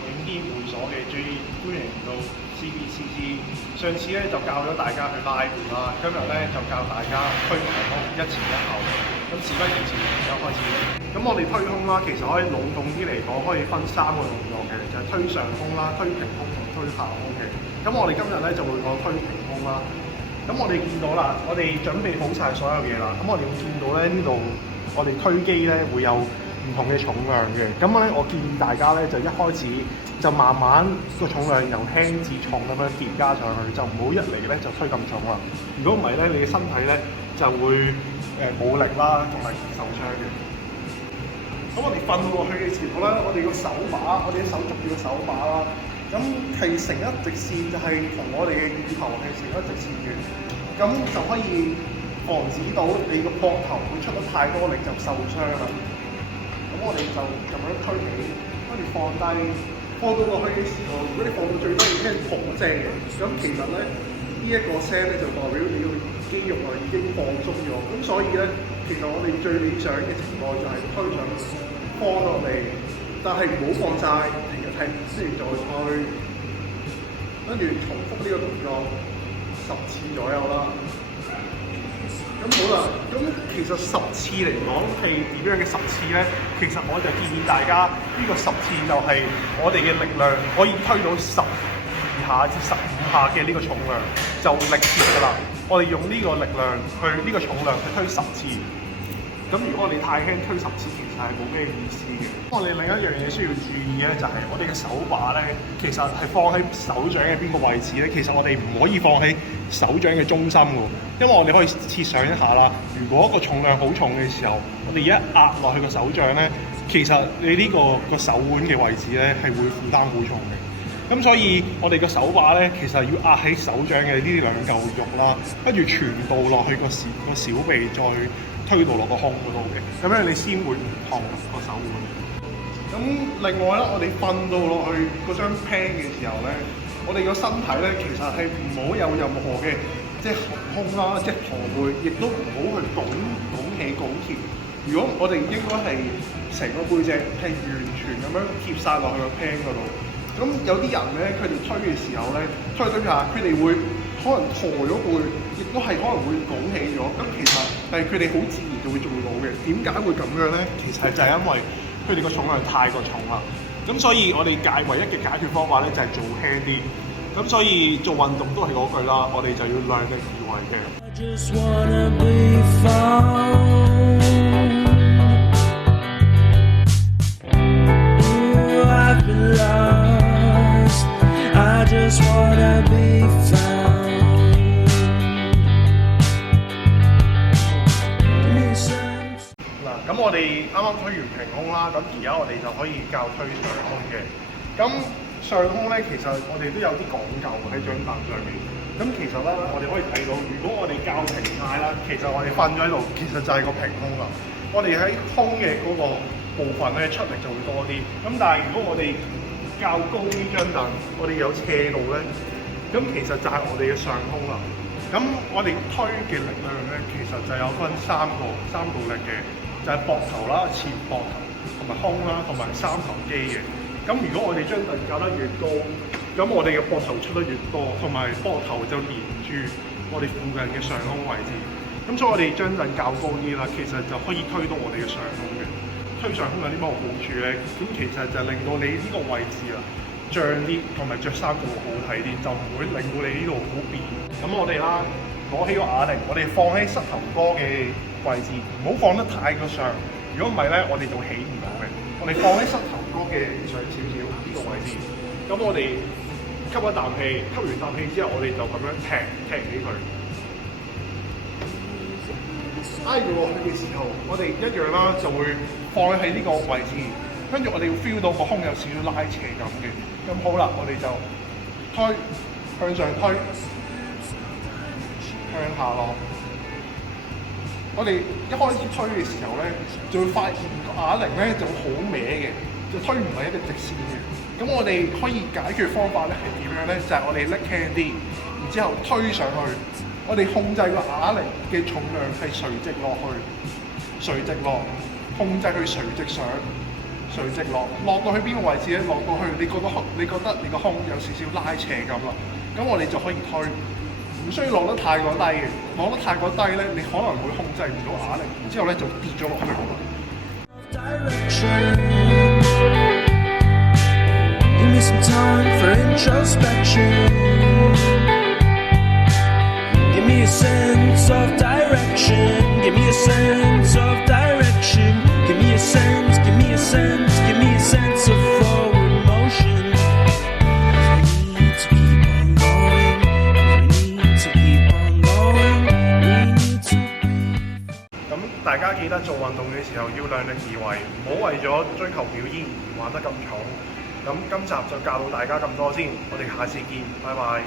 遠啲會所嘅最歡迎到 CBCC。上次咧就教咗大家去拉盤啦，今日咧就教大家推平胸一前一後。咁事不宜遲，而家開始。咁我哋推胸啦，其實可以籠統啲嚟講，可以分3個動作嘅，就係推上胸啦、推平胸同推下胸嘅。咁我哋今日咧就會講推平胸啦。咁我哋見到啦，我哋準備好晒所有嘢啦。咁我哋會見到咧呢度，我哋推機咧會有唔同嘅重量嘅。咁咧我建議大家咧就一開始就慢慢個重量由輕至重咁樣疊加上去，就唔好一嚟咧就推咁重啦。如果唔係咧，你嘅身體咧就會冇力啦，同埋受傷嘅。咁我哋瞓落去嘅時候咧，我哋個手把，我哋嘅手捉住個手把啦。咁係成一直線，就係同我哋嘅乳頭係成一直線嘅。咁就可以防止到你個膊頭會出得太多力就受傷啦。咁我哋就咁樣推起，跟住放低，放到落去嘅時候，如果你放到最低要聽砰聲嘅，咁其實咧呢一個聲咧就代表你個肌肉啊已經放鬆咗。咁所以咧，其實我哋最理想嘅情況就係推上放落嚟，但係唔好放晒，停一停先再推，跟住重複呢個動作10次左右啦。咁好啦，咁其實10次嚟講係點樣嘅10次咧？其實我就建議大家呢個10次就係我哋嘅力量可以推到12下至15下嘅呢個重量就力竭㗎啦。我哋用呢個力量去呢個重量去推10次。咁如果我哋太輕推10次，其實係冇咩意思嘅。我哋另一樣嘢需要注意咧，就係我哋嘅手把咧，其實係放喺手掌嘅邊個位置咧？其實我哋唔可以放喺手掌嘅中心㗎，因為我哋可以設想一下啦。如果個重量好重嘅時候，我哋一壓落去個手掌咧，其實你呢個手腕嘅位置咧係會負擔好重嘅。咁所以我哋個手把咧，其實要壓喺手掌嘅呢兩嚿肉啦，跟住傳導落去個小臂，再推到落個胸嗰度嘅，咁樣你先會唔痛個手腕。咁另外咧，我哋瞓到落去嗰張 pan 嘅時候咧，我哋個身體咧其實係唔好有任何嘅即係含胸啦，即係駝背，亦都唔好去拱起拱貼。如果我哋應該係成個背脊係完全咁樣貼晒落去個 pan 嗰度。咁有啲人咧，佢哋推嘅時候咧，推下，佢哋會可能駝咗背，亦都係可能會拱起咗。咁其實係佢哋好自然就會做到嘅。點解會咁樣咧？其實就係因為佢哋個重量太過重啦。咁所以我哋唯一嘅解決方法咧，就係做輕啲。咁所以做運動都係嗰句啦，我哋就要量力而為嘅。咁我哋啱啱推完平胸啦，咁而家我哋就可以教推上胸嘅。咁上胸咧，其實我哋都有啲講究喺張凳上面。咁其實咧，我哋可以睇到，如果我哋教平晒啦，其實我哋瞓咗喺度，其實就係個平胸啦。我哋喺胸嘅嗰個部分咧出力就會多啲。咁但係如果我哋較高呢張凳，我哋有斜度咧，咁其實就係我哋嘅上胸啦。咁我哋推嘅力量咧，其實就有分三個力嘅。就係膊頭啦、前膊頭同埋胸啦，同埋三頭肌嘅。咁如果我哋張凳教得越高，咁我哋嘅膊頭出得越多，同埋膊頭就連住我哋附近嘅上胸位置。咁所以我哋張凳較高啲啦，其實就可以推到我哋嘅上胸嘅。推上胸有啲乜好處咧？咁其實就令到你呢個位置啊脹啲，同埋着衫會好睇啲，就唔會令到你呢度好扁。咁我哋啦，攞起個啞鈴，我哋放喺膝頭哥嘅位置，唔好放得太過上。如果唔係咧，我哋就起唔到嘅。我哋放喺膝頭哥嘅上少少呢個位置。咁我哋吸一啖氣，吸完啖氣之後，我哋就咁樣踢起佢。挨住落去嘅時候，我哋一樣啦，就會放喺呢個位置。跟住我哋要 feel 到個胸有少少拉斜咁嘅。咁好啦，我哋就推，向上推，向下落。我哋一開始推嘅時候咧，就會發現個啞鈴咧就好歪嘅，就推唔係一個直線嘅。咁我哋可以解決方法咧係點樣咧？就係我哋拎輕啲，然之後推上去。我哋控制個啞鈴嘅重量係垂直落去，垂直落，控制佢垂直上，垂垂直落到去邊個位置咧？落到去你覺得你個胸有少少拉斜咁啦，咁我哋就可以推，唔需要落得太過低嘅。落得太過低咧，你可能會控制唔到啞鈴，然之後咧就跌咗落去㗎啦。Give me some time for introspection. Give me a sense of direction. Give me a sense of direction. Give me a sense. Give me a sense. Give me a sense of forward motion. We need to keep on going. We need to keep on going. We need to breathe. 咁大家記得做運動嘅時候要量力而為，唔好為咗追求表現而玩得咁重。咁今集就教到大家咁多先，我哋下次見，拜拜。